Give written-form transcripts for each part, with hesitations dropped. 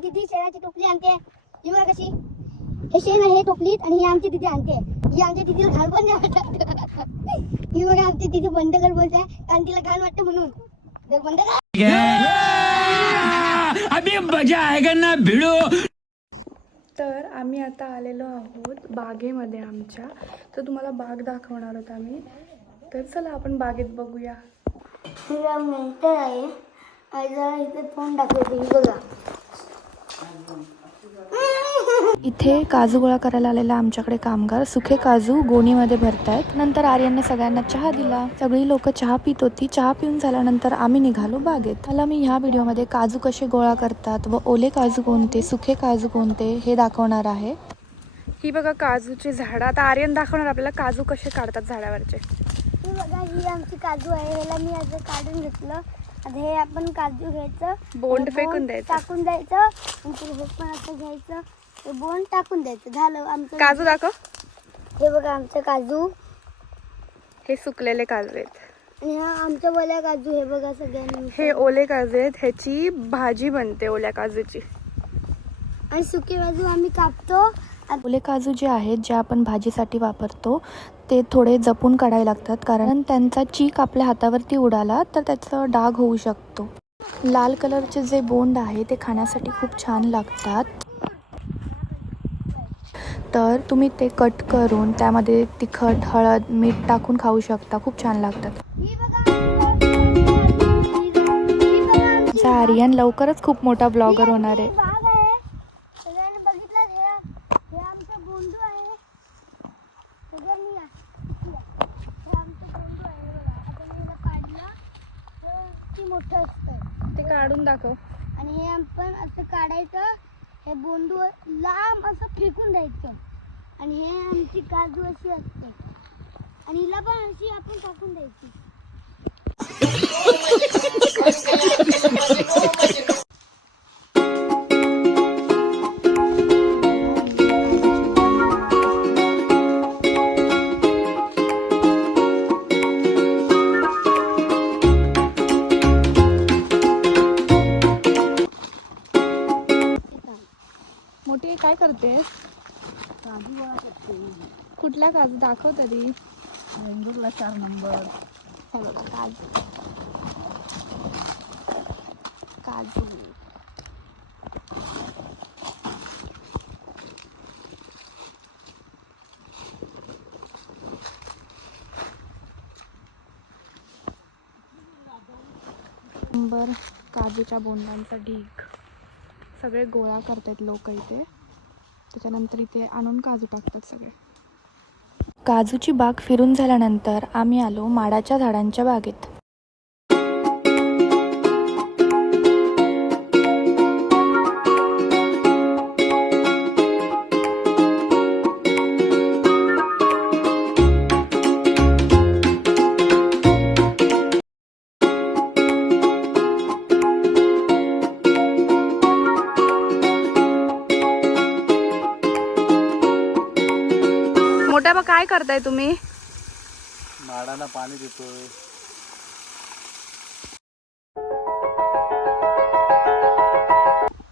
दीदी शेणाची टोपली आणते, ही बघा कशी, हे शेण आहे टोपलीत आणि ही आमची दीदी आणते. ही आमच्या दीदीला घाण पण नाही वाटत. ही बघा आमची दीदी बंद कर बोलते कारण तिला घाण वाटतं म्हणून. तर बंद कर. अभी मजा आएगा ना भिड़ो. तर आम्ही आता आलेलो आहोत बागेमध्ये आमच्या. तर तुम्हाला बाग दाखवणार आहोत आम्ही. तर चला आपण बागेत बघूया. हिला मेंटर आहे आणि जरा इथे फोन दाखवते. ही बघा इथे काजू गोळा करायला आलेला आमच्याकडे कामगार सुखे काजू गोणीमध्ये भरतायत. नंतर आर्यनने सगळ्यांना चहा दिला. सगळी लोक चहा पित होती. चहा पिऊन झाल्यानंतर आम्ही निघालो बागेत. त्याला मी ह्या व्हिडिओमध्ये काजू कसे गोळा करतात व ओले काजू कोणते, सुखे काजू कोणते हे दाखवणार आहे. ही बघा काजूची झाडं. आता आर्यन दाखवणार आपल्याला काजू कसे काढतात झाडावरचे. ही बघा ही आमची काजू आहे. ह्याला मी आज काढून घेतलं. आता हे आपण काजू घ्यायचं, बोंड फेकून द्यायचं, टाकून द्यायचं, नंतर हे पण असं घ्यायचं, ते बोंड टाकून द्यायचं. झालं आमचं काजू दाखव. हे बघा आमचं काजू. हे सुकलेले काजू आहेत आणि हा आमच्या ओल्या काजू. हे बघा सगळ्यांनी. हे ओले काजू आहेत. ह्याची भाजी बनते ओल्या काजूची. आणि सुके काजू आम्ही कापतो. ओले काजू जे आहेत जे आपण भाजीसाठी वापरतो ते थोडे जपून काढायला लागतात कारण त्यांचा चीक आपल्या हातावरती उडाला तर त्याचं डाग होऊ शकतो. लाल कलरचे जे बोंड आहे ते खाण्यासाठी खूप छान लागतात. तर तुम्ही ते कट करून त्यामध्ये तिखट, हळद, मीठ टाकून खाऊ शकता. खूप छान लागतात. आर्यन लवकरच खूप मोठा ब्लॉगर होणार आहे. मोठं असतं ते काढून दाखव. आणि हे आपण असं काढायचं. हे बोंडू लांब असं फेकून द्यायचं. आणि हे आमची काजू अशी असते आणि हिला पण अशी आपण टाकून द्यायची. मोठी काय करते? काजू गोळा करते. कुठला काजू दाखव तरी. 4 नंबर. हे बघा काजू. काजू नंबर. काजूच्या बोंडांचा ढीग सगळे गोळा करतात लोक इथे. त्याच्यानंतर इथे आणून काजू टाकतात सगळे. काजूची बाग फिरून झाल्यानंतर आम्ही आलो माडाच्या झाडांच्या बागेत. मोठ्या बा काय करताय तुम्ही? माडाला पाणी देतोय.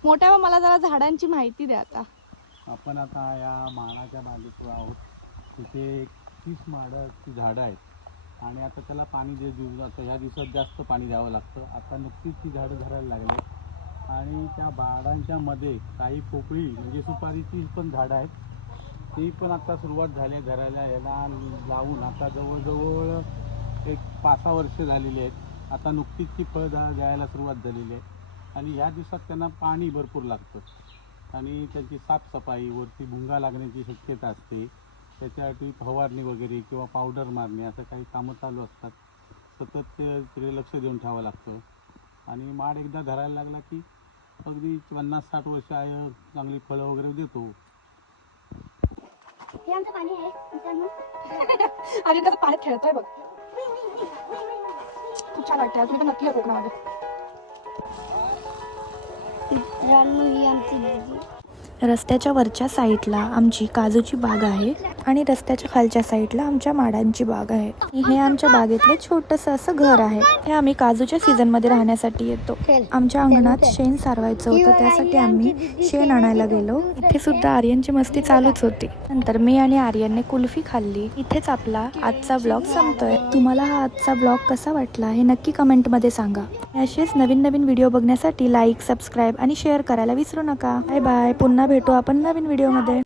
मोठ्या बा मला जरा झाडांची माहिती द्या. आता आपण आता या माडाच्या बागेत आहोत. तिथे 30 माडाची झाडं आहेत आणि आता त्याला पाणी देऊ जातं. ह्या दिवसात जास्त पाणी द्यावं लागतं. आता नुकतीच ती झाडं धरायला लागले आणि त्या झाडांच्या मध्ये काही पोकळी म्हणजे सुपारीची पण झाडं आहेत. ती पण आता सुरुवात झाली धरायला. याला लावून आता जवळजवळ एक 5-6 वर्ष झालेली आहेत. आता नुकतीच ती फळ द्यायला सुरुवात झालेली आहे आणि ह्या दिवसात त्यांना पाणी भरपूर लागतं आणि त्यांची साफसफाई, वरती भुंगा लागण्याची शक्यता असते. त्याच्यासाठी फवारणी वगैरे किंवा पावडर मारणे असं काही कामं चालू असतात. सतत तिकडे लक्ष देऊन ठेवावं लागतं आणि माड एकदा धरायला लागला की अगदी 50-60 वर्ष आहे चांगली फळं वगैरे देतो. हे आमचं पाणी आहे. आणि कसं पाण्यात खेळतोय बघ. खूप छान वाटतं. तुम्ही पण नक्की या कोकणामध्ये. रानू ही आमची दीदी. रस्त्याच्या वरच्या साईडला आमची काजूची बाग आहे आणि रस्त्याच्या खालच्या साईडला आमच्या माडांची बाग आहे. हे आमच्या बागेतले छोटंसं असं घर आहे. हे आम्ही काजूच्या सीझन मध्ये राहण्यासाठी येतो. आमच्या अंगणात शेण सारवायचं होतं, त्यासाठी आम्ही शेण आणायला गेलो. इथे सुद्धा आर्यनची मस्ती चालूच होती. नंतर मी आणि आर्यनने कुल्फी खाल्ली. इथेच आपला आजचा ब्लॉग संपतोय. तुम्हाला हा आजचा ब्लॉग कसा वाटला हे नक्की कमेंट मध्ये सांगा. असेच नवीन नवीन व्हिडिओ बघण्यासाठी लाईक, सबस्क्राईब आणि शेअर करायला विसरू नका. Bye bye. पुन्हा भेटू आपण नवीन व्हिडिओ मध्ये.